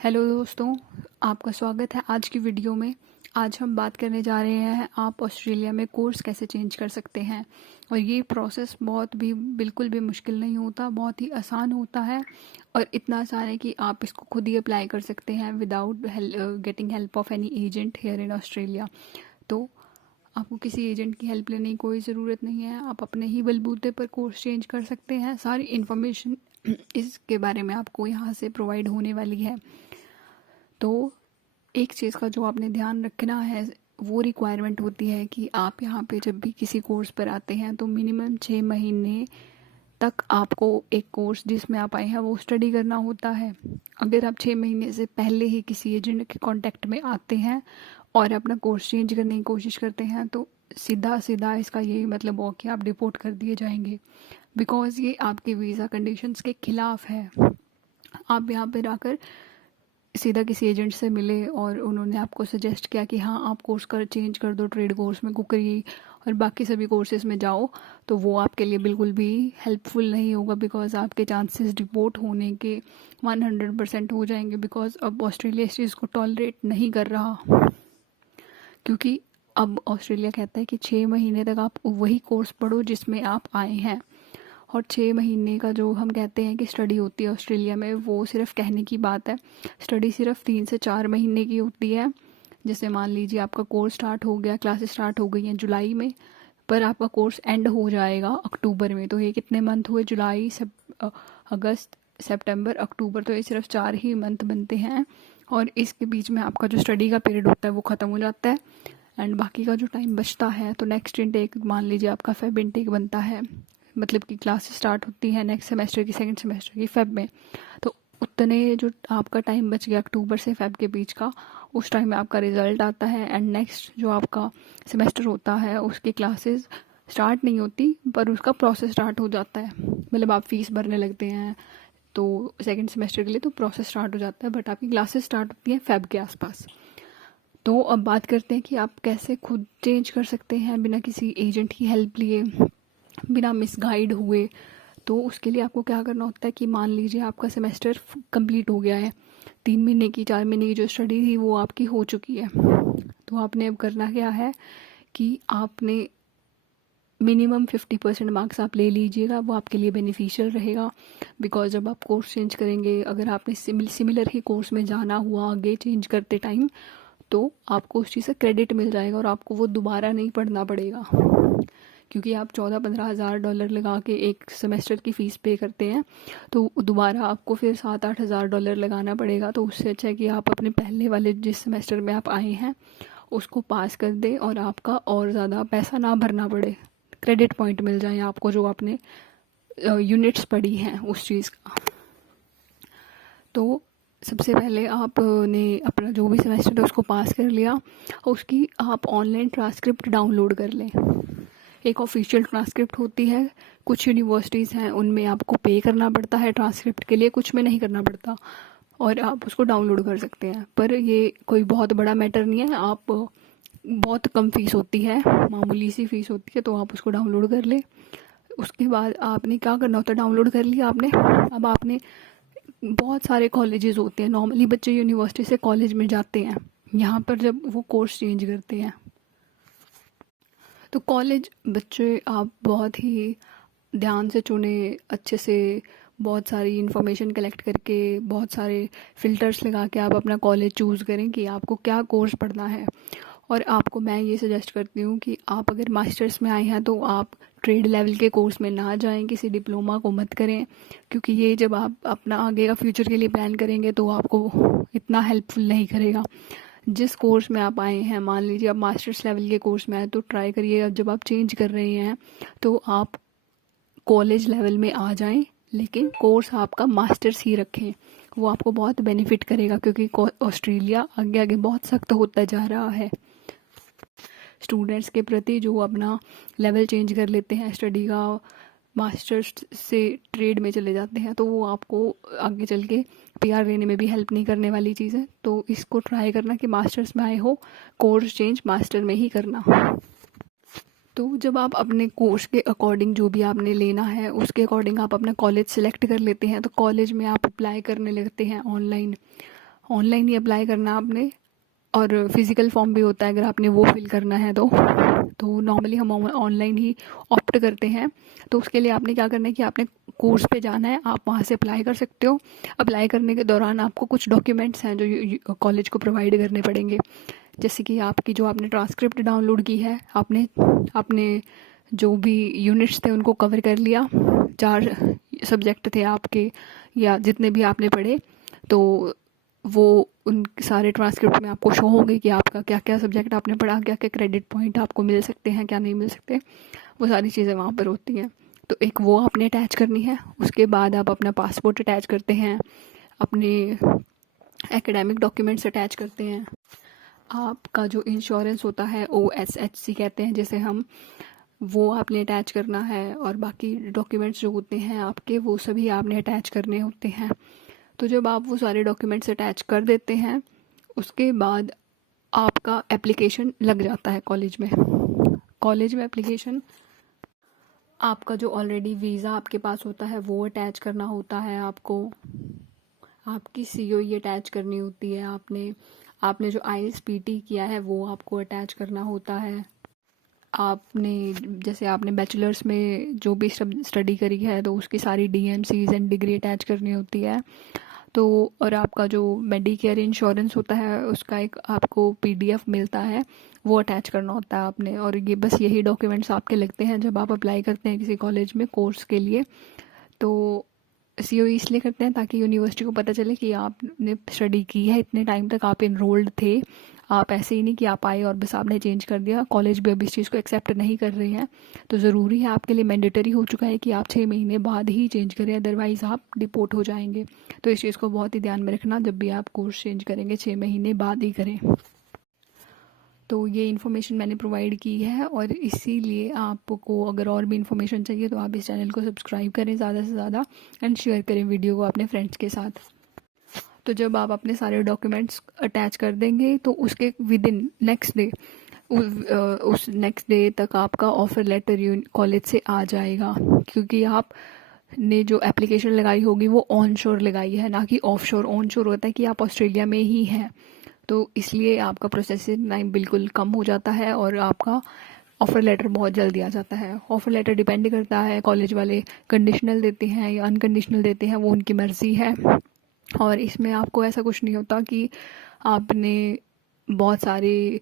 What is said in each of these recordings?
Hello दोस्तों, आपका स्वागत है आज की वीडियो में। आज हम बात करने जा रहे हैं आप ऑस्ट्रेलिया में कोर्स कैसे चेंज कर सकते हैं। और ये प्रोसेस बिल्कुल भी मुश्किल नहीं होता, बहुत ही आसान होता है। और इतना आसान है कि आप इसको खुद ही अप्लाई कर सकते हैं without getting help of any agent here in Australia. तो आपको किसी एजेंट की हेल्प लेने की कोई ज़रूरत नहीं है, आप अपने ही बलबूते पर कोर्स चेंज कर सकते हैं। सारी इन्फॉर्मेशन इसके बारे में आपको यहाँ से प्रोवाइड होने वाली है। तो एक चीज़ का जो आपने ध्यान रखना है, वो रिक्वायरमेंट होती है कि आप यहाँ पे जब भी किसी कोर्स पर आते हैं तो मिनिमम 6 महीने तक आपको एक कोर्स जिसमें आप आए हैं वो स्टडी करना होता है। अगर आप 6 महीने से पहले ही किसी एजेंट के कांटेक्ट में आते हैं और अपना कोर्स चेंज करने की कोशिश करते हैं तो सीधा सीधा इसका यही मतलब हो कि आप डिपोर्ट कर दिए जाएंगे, बिकॉज़ ये आपके वीज़ा कंडीशंस के ख़िलाफ़ है। आप यहाँ पर आकर सीधा किसी एजेंट से मिले और उन्होंने आपको सजेस्ट किया कि हाँ आप कोर्स चेंज कर दो, ट्रेड कोर्स में कुकरी और बाकी सभी कोर्सेज में जाओ, तो वो आपके लिए बिल्कुल भी हेल्पफुल नहीं होगा। बिकॉज़ आपके चांसेस डिपोर्ट होने के 100% हो जाएंगे। बिकॉज़ अब ऑस्ट्रेलिया इस चीज़ को टॉलरेट नहीं कर रहा, क्योंकि अब ऑस्ट्रेलिया कहता है कि 6 महीने तक आप वही कोर्स पढ़ो जिसमें आप आए हैं। और 6 महीने का जो हम कहते हैं कि स्टडी होती है ऑस्ट्रेलिया में, वो सिर्फ कहने की बात है। स्टडी सिर्फ 3 से 4 महीने की होती है। जैसे मान लीजिए आपका कोर्स स्टार्ट हो गया, क्लासेस स्टार्ट हो गई हैं जुलाई में, पर आपका कोर्स एंड हो जाएगा अक्टूबर में। तो ये कितने मंथ हुए? जुलाई, अगस्त, सितंबर, अक्टूबर। तो ये सिर्फ 4 ही मंथ बनते हैं और इसके बीच में आपका जो स्टडी का पीरियड होता है वो ख़त्म हो जाता है। एंड बाकी का जो टाइम बचता है, तो नेक्स्ट इनटेक मान लीजिए आपका फेब इनटेक बनता है, मतलब कि क्लासेस स्टार्ट होती है नेक्स्ट सेमेस्टर की, सेकंड सेमेस्टर की फेब में। तो उतने जो आपका टाइम बच गया अक्टूबर से फेब के बीच का, उस टाइम में आपका रिजल्ट आता है। एंड नेक्स्ट जो आपका सेमेस्टर होता है उसकी क्लासेस स्टार्ट नहीं होती, पर उसका प्रोसेस स्टार्ट हो जाता है। मतलब आप फीस भरने लगते हैं तो सेकंड सेमेस्टर के लिए, तो प्रोसेस स्टार्ट हो जाता है, बट आपकी क्लासेस स्टार्ट होती हैं फेब के आसपास। तो अब बात करते हैं कि आप कैसे खुद चेंज कर सकते हैं बिना किसी एजेंट की हेल्प लिए, बिना मिसगाइड हुए। तो उसके लिए आपको क्या करना होता है कि मान लीजिए आपका सेमेस्टर कंप्लीट हो गया है, 3 महीने की 4 महीने की जो स्टडी थी वो आपकी हो चुकी है। तो आपने अब करना क्या है कि आपने मिनिमम 50% मार्क्स आप ले लीजिएगा, वो आपके लिए बेनिफिशियल रहेगा। बिकॉज जब आप कोर्स चेंज करेंगे, अगर आपने सिमिलर ही कोर्स में जाना हुआ आगे चेंज करते टाइम, तो आपको उस चीज़ से क्रेडिट मिल जाएगा और आपको वो दोबारा नहीं पढ़ना पड़ेगा। क्योंकि आप 14-15 हज़ार डॉलर लगा के एक सेमेस्टर की फ़ीस पे करते हैं, तो दोबारा आपको फिर 7-8 हज़ार डॉलर लगाना पड़ेगा। तो उससे अच्छा है कि आप अपने पहले वाले जिस सेमेस्टर में आप आए हैं उसको पास कर दें और आपका और ज़्यादा पैसा ना भरना पड़े, क्रेडिट पॉइंट मिल जाए आपको जो आपने यूनिट्स पढ़ी हैं उस चीज़ का। तो सबसे पहले आपने अपना जो भी सेमेस्टर है उसको पास कर लिया, उसकी आप ऑनलाइन ट्रांसक्रिप्ट डाउनलोड कर लें। एक ऑफिशियल ट्रांसक्रिप्ट होती है, कुछ यूनिवर्सिटीज़ हैं उनमें आपको पे करना पड़ता है ट्रांसक्रिप्ट के लिए, कुछ में नहीं करना पड़ता और आप उसको डाउनलोड कर सकते हैं। पर ये कोई बहुत बड़ा मैटर नहीं है, आप बहुत कम फीस होती है, मामूली सी फीस होती है, तो आप उसको डाउनलोड कर लें। उसके बाद आपने क्या करना होता है, डाउनलोड कर लिया आपने, अब आपने बहुत सारे कॉलेजेस होते हैं, नॉर्मली बच्चे यूनिवर्सिटी से कॉलेज में जाते हैं, यहाँ पर जब वो कोर्स चेंज करते हैं तो कॉलेज बच्चे आप बहुत ही ध्यान से चुने, अच्छे से बहुत सारी इन्फॉर्मेशन कलेक्ट करके, बहुत सारे फ़िल्टर्स लगा के आप अपना कॉलेज चूज़ करें कि आपको क्या कोर्स पढ़ना है। और आपको मैं ये सजेस्ट करती हूँ कि आप अगर मास्टर्स में आए हैं तो आप ट्रेड लेवल के कोर्स में ना जाएं, किसी डिप्लोमा को मत करें, क्योंकि ये जब आप अपना आगे का फ्यूचर के लिए प्लान करेंगे तो आपको इतना हेल्पफुल नहीं करेगा। जिस कोर्स में आप आए हैं, मान लीजिए आप मास्टर्स लेवल के कोर्स में आए, तो ट्राई करिए जब आप चेंज कर रहे हैं तो आप कॉलेज लेवल में आ जाएं, लेकिन कोर्स आपका मास्टर्स ही रखें, वो आपको बहुत बेनिफिट करेगा। क्योंकि ऑस्ट्रेलिया आगे आगे बहुत सख्त होता जा रहा है स्टूडेंट्स के प्रति, जो अपना लेवल चेंज कर लेते हैं स्टडी का, मास्टर्स से ट्रेड में चले जाते हैं, तो वो आपको आगे चल के पीआर लेने में भी हेल्प नहीं करने वाली चीज़ है। तो इसको ट्राई करना कि मास्टर्स में आए हो, कोर्स चेंज मास्टर में ही करना। तो जब आप अपने कोर्स के अकॉर्डिंग जो भी आपने लेना है उसके अकॉर्डिंग आप अपना कॉलेज सेलेक्ट कर लेते हैं, तो कॉलेज में आप अप्लाई करने लगते हैं ऑनलाइन। ऑनलाइन ही अप्लाई करना आपने, और फिज़िकल फॉर्म भी होता है अगर आपने वो फिल करना है तो नॉर्मली हम ऑनलाइन ही ऑप्ट करते हैं। तो उसके लिए आपने क्या करना है कि आपने कोर्स पे जाना है, आप वहाँ से अप्लाई कर सकते हो। अप्लाई करने के दौरान आपको कुछ डॉक्यूमेंट्स हैं जो कॉलेज को प्रोवाइड करने पड़ेंगे, जैसे कि आपकी जो आपने ट्रांसक्रिप्ट डाउनलोड की है, आपने अपने जो भी यूनिट्स थे उनको कवर कर लिया, 4 सब्जेक्ट थे आपके या जितने भी आपने पढ़े, तो वो उन सारे ट्रांसक्रिप्ट में आपको शो होंगे कि आपका क्या क्या सब्जेक्ट आपने पढ़ा, क्या क्या क्रेडिट पॉइंट आपको मिल सकते हैं, क्या नहीं मिल सकते, वो सारी चीज़ें वहाँ पर होती हैं। तो एक वो आपने अटैच करनी है। उसके बाद आप अपना पासपोर्ट अटैच करते हैं, अपने एकेडमिक डॉक्यूमेंट्स अटैच करते हैं, आपका जो इंश्योरेंस होता है OSHC कहते हैं जिसे हम, वो आपने अटैच करना है, और बाकी डॉक्यूमेंट्स जो होते हैं आपके वो सभी आपने अटैच करने होते हैं। तो जब आप वो सारे डॉक्यूमेंट्स अटैच कर देते हैं, उसके बाद आपका एप्लीकेशन लग जाता है कॉलेज में। कॉलेज में एप्लीकेशन, आपका जो ऑलरेडी वीज़ा आपके पास होता है वो अटैच करना होता है आपको, आपकी COE अटैच करनी होती है, आपने जो ILS-PT किया है वो आपको अटैच करना होता है। आपने जैसे आपने बैचलर्स में जो भी स्टडी करी है तो उसकी सारी DMCs एंड डिग्री अटैच करनी होती है। तो और आपका जो मेडिकेयर इंश्योरेंस होता है उसका एक आपको PDF मिलता है, वो अटैच करना होता है आपने। और ये बस यही डॉक्यूमेंट्स आपके लगते हैं जब आप अप्लाई करते हैं किसी कॉलेज में कोर्स के लिए। तो COE इसलिए करते हैं ताकि यूनिवर्सिटी को पता चले कि आपने स्टडी की है, इतने टाइम तक आप इनरोल्ड थे, आप ऐसे ही नहीं कि आप आए और बस आपने चेंज कर दिया। कॉलेज भी अब इस चीज़ को एक्सेप्ट नहीं कर रहे हैं, तो ज़रूरी है, आपके लिए मैंडेटरी हो चुका है कि आप 6 महीने बाद ही चेंज करें, अदरवाइज़ आप डिपोर्ट हो जाएंगे। तो इस चीज़ को बहुत ही ध्यान में रखना, जब भी आप कोर्स चेंज करेंगे 6 महीने बाद ही करें। तो ये इन्फॉर्मेशन मैंने प्रोवाइड की है, और इसीलिए आपको अगर और भी इन्फॉर्मेशन चाहिए तो आप इस चैनल को सब्सक्राइब करें ज़्यादा से ज़्यादा, एंड शेयर करें वीडियो को अपने फ्रेंड्स के साथ। तो जब आप अपने सारे डॉक्यूमेंट्स अटैच कर देंगे तो उसके विद इन नेक्स्ट डे, उस नेक्स्ट डे तक आपका ऑफ़र लेटर कॉलेज से आ जाएगा, क्योंकि आपने जो एप्लीकेशन लगाई होगी वो ऑन शोर लगाई है, ना कि ऑफ शोर। ऑन शोर होता है कि आप ऑस्ट्रेलिया में ही हैं, तो इसलिए आपका प्रोसेसिंग टाइम बिल्कुल कम हो जाता है और आपका ऑफ़र लेटर बहुत जल्दी आ जाता है। ऑफ़र लेटर डिपेंड करता है, कॉलेज वाले कंडीशनल देते हैं या अनकंडीशनल देते हैं, वो उनकी मर्ज़ी है। और इसमें आपको ऐसा कुछ नहीं होता कि आपने बहुत सारे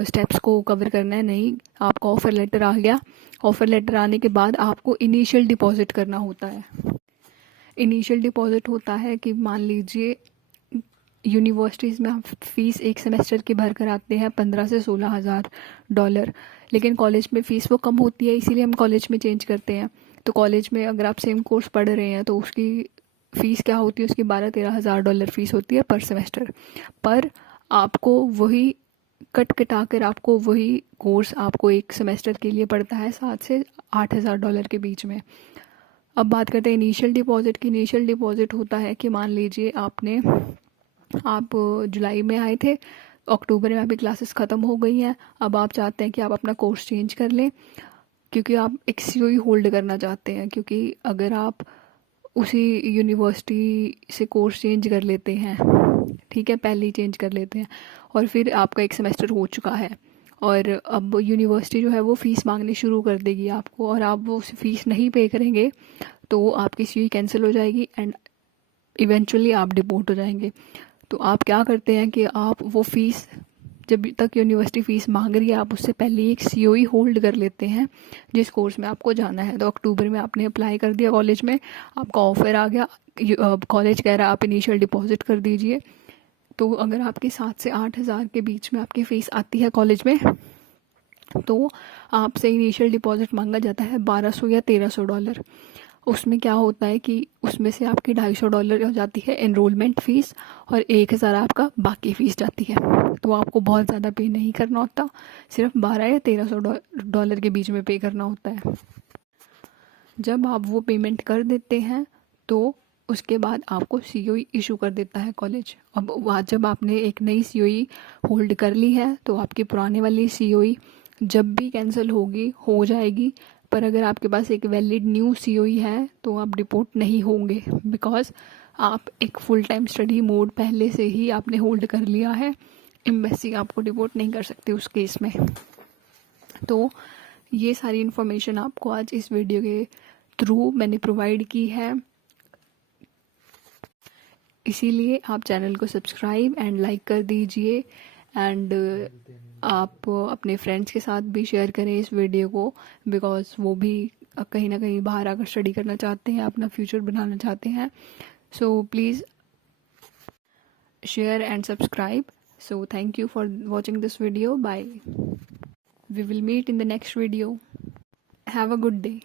स्टेप्स को कवर करना है, नहीं। आपका ऑफ़र लेटर आ गया, ऑफ़र लेटर आने के बाद आपको इनिशियल डिपॉज़िट करना होता है। इनिशियल डिपॉज़िट होता है कि मान लीजिए यूनिवर्सिटीज़ में हम फ़ीस एक सेमेस्टर की भर कर आते हैं 15 से 16 हज़ार डॉलर, लेकिन कॉलेज में फ़ीस वो कम होती है, इसीलिए हम कॉलेज में चेंज करते हैं। तो कॉलेज में अगर आप सेम कोर्स पढ़ रहे हैं तो उसकी फ़ीस क्या होती है, उसकी 12-13 हज़ार डॉलर फ़ीस होती है पर सेमेस्टर। पर आपको वही कट कटा कर आपको वही कोर्स आपको एक सेमेस्टर के लिए पड़ता है 7 से 8 हज़ार डॉलर के बीच में। अब बात करते हैं इनिशियल डिपॉज़िट की। इनिशियल डिपॉज़िट होता है कि मान लीजिए आप जुलाई में आए थे, अक्टूबर में आपकी क्लासेस ख़त्म हो गई हैं, अब आप चाहते हैं कि आप अपना कोर्स चेंज कर लें, क्योंकि आप एक COE होल्ड करना चाहते हैं। क्योंकि अगर आप उसी यूनिवर्सिटी से कोर्स चेंज कर लेते हैं, ठीक है, पहले ही चेंज कर लेते हैं, और फिर आपका एक सेमेस्टर हो चुका है और अब यूनिवर्सिटी जो है वो फ़ीस मांगनी शुरू कर देगी आपको, और आप वो फ़ीस नहीं पे करेंगे तो आपकी COE कैंसिल हो जाएगी एंड इवेंचुअली आप डिपोर्ट हो जाएंगे। तो आप क्या करते हैं कि आप वो फ़ीस, जब तक यूनिवर्सिटी फ़ीस मांग रही है, आप उससे पहले ही एक COE होल्ड कर लेते हैं जिस कोर्स में आपको जाना है। तो अक्टूबर में आपने अप्लाई कर दिया कॉलेज में, आपका ऑफ़र आ गया, कॉलेज कह रहा है आप इनिशियल डिपॉज़िट कर दीजिए। तो अगर आपकी 7 से 8 हज़ार के बीच में आपकी फ़ीस आती है कॉलेज में, तो आपसे इनिशियल डिपॉज़िट मांगा जाता है 1200 या 1300 डॉलर। उसमें क्या होता है कि उसमें से आपकी 250 डॉलर हो जाती है एनरोलमेंट फ़ीस, और 1000 आपका बाकी फ़ीस जाती है। तो आपको बहुत ज़्यादा पे नहीं करना होता, सिर्फ 12 या 1300 डॉलर के बीच में पे करना होता है। जब आप वो पेमेंट कर देते हैं तो उसके बाद आपको COE इशू कर देता है कॉलेज। अब वहाँ जब आपने एक नई COE होल्ड कर ली है तो आपकी पुराने वाली COE जब भी कैंसिल होगी हो जाएगी, पर अगर आपके पास एक वैलिड न्यू COE है तो आप डिपोर्ट नहीं होंगे, बिकॉज आप एक फुल टाइम स्टडी मोड पहले से ही आपने होल्ड कर लिया है, एम्बेसी आपको डिपोर्ट नहीं कर सकती उस केस में। तो ये सारी इन्फॉर्मेशन आपको आज इस वीडियो के थ्रू मैंने प्रोवाइड की है, इसीलिए आप चैनल को सब्सक्राइब एंड लाइक कर दीजिए। एंड आप अपने फ्रेंड्स के साथ भी शेयर करें इस वीडियो को, बिकॉज वो भी कहीं ना कहीं बाहर आकर स्टडी करना चाहते हैं, अपना फ्यूचर बनाना चाहते हैं। So please share and subscribe. So thank you for watching this video. Bye. We will meet in the next video. Have a good day.